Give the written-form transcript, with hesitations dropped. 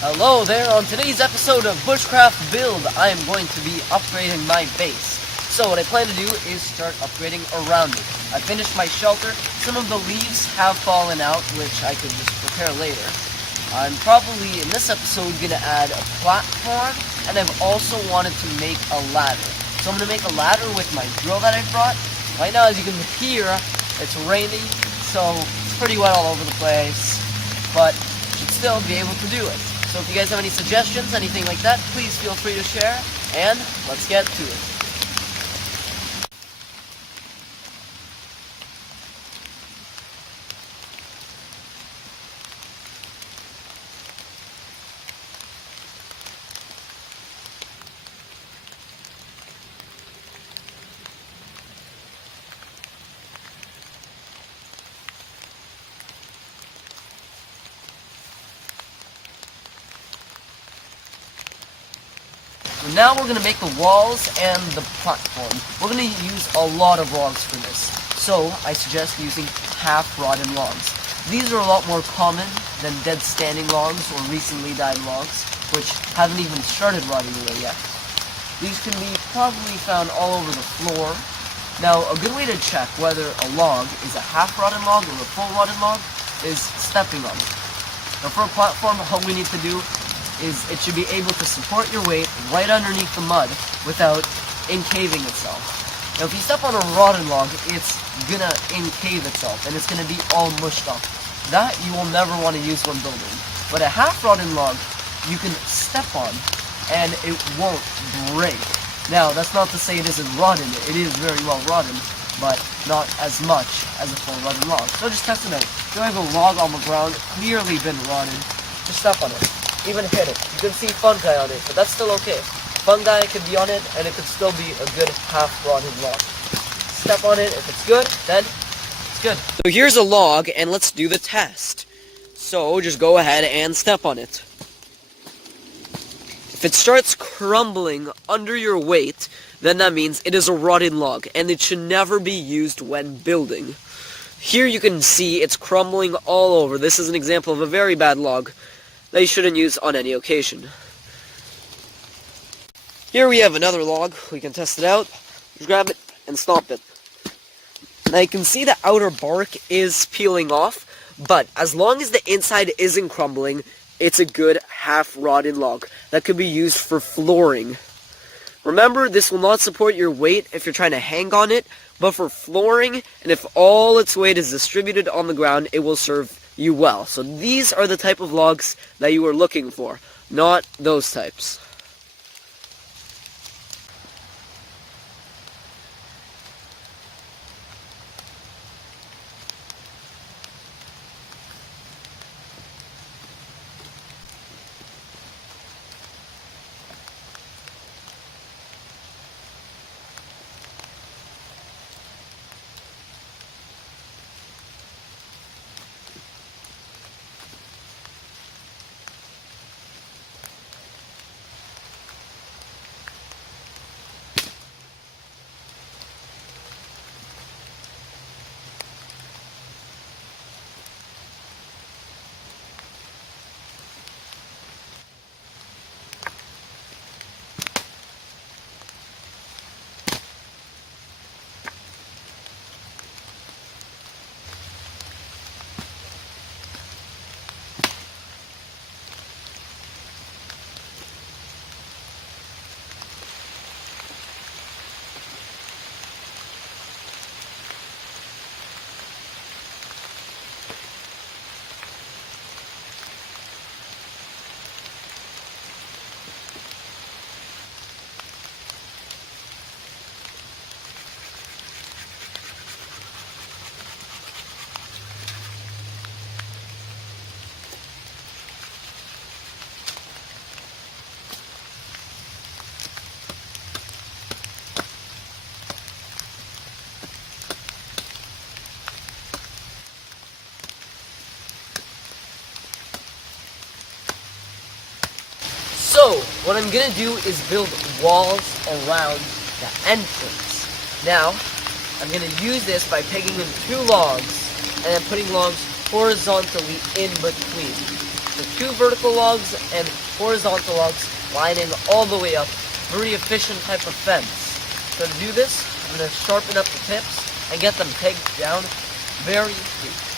Hello there, on today's episode of BushCraft Build, I am going to be upgrading my base. So what I plan to do is start upgrading around it. I finished my shelter, some of the leaves have fallen out, which I could just repair later. I'm probably, in this episode, going to add a platform, and I've also wanted to make a ladder. So I'm going to make a ladder with my drill that I brought. Right now, as you can hear, it's raining, so it's pretty wet all over the place, but should still be able to do it. So if you guys have any suggestions, anything like that, please feel free to share, and let's get to it. Now we're going to make the walls and the platform. We're going to use a lot of logs for this. So I suggest using half-rotten logs. These are a lot more common than dead standing logs or recently dyed logs, which haven't even started rotting away yet. These can be probably found all over the floor. Now a good way to check whether a log is a half-rotten log or a full-rotten log is stepping on it. Now for a platform, all we need to do is it should be able to support your weight right underneath the mud without incaving itself. Now if you step on a rotten log, it's gonna incave itself and it's gonna be all mushed up. That you will never want to use when building. But a half-rotten log you can step on and it won't break. Now that's not to say it isn't rotten, it is very well rotten, but not as much as a full rotten log. So just test it out. If you have a log on the ground, clearly been rotted, just step on it. Even hit it. You can see fungi on it, but that's still okay. Fungi could be on it, and it could still be a good half-rotten log. Step on it. If it's good, then it's good. So here's a log, and let's do the test. So just go ahead and step on it. If it starts crumbling under your weight, then that means it is a rotten log, and it should never be used when building. Here you can see it's crumbling all over. This is an example of a very bad log that you shouldn't use on any occasion. Here we have another log. We can test it out. Just grab it and stomp it. Now you can see the outer bark is peeling off, but as long as the inside isn't crumbling, it's a good half-rotten log that could be used for flooring. Remember, this will not support your weight if you're trying to hang on it, but for flooring, and if all its weight is distributed on the ground, it will serve you well. So these are the type of logs that you are looking for, not those types. So, what I'm going to do is build walls around the entrance. Now, I'm going to use this by pegging in 2 logs, and then putting logs horizontally in between. the 2 vertical logs and horizontal logs lining all the way up. Very efficient type of fence. So to do this, I'm going to sharpen up the tips and get them pegged down very deep.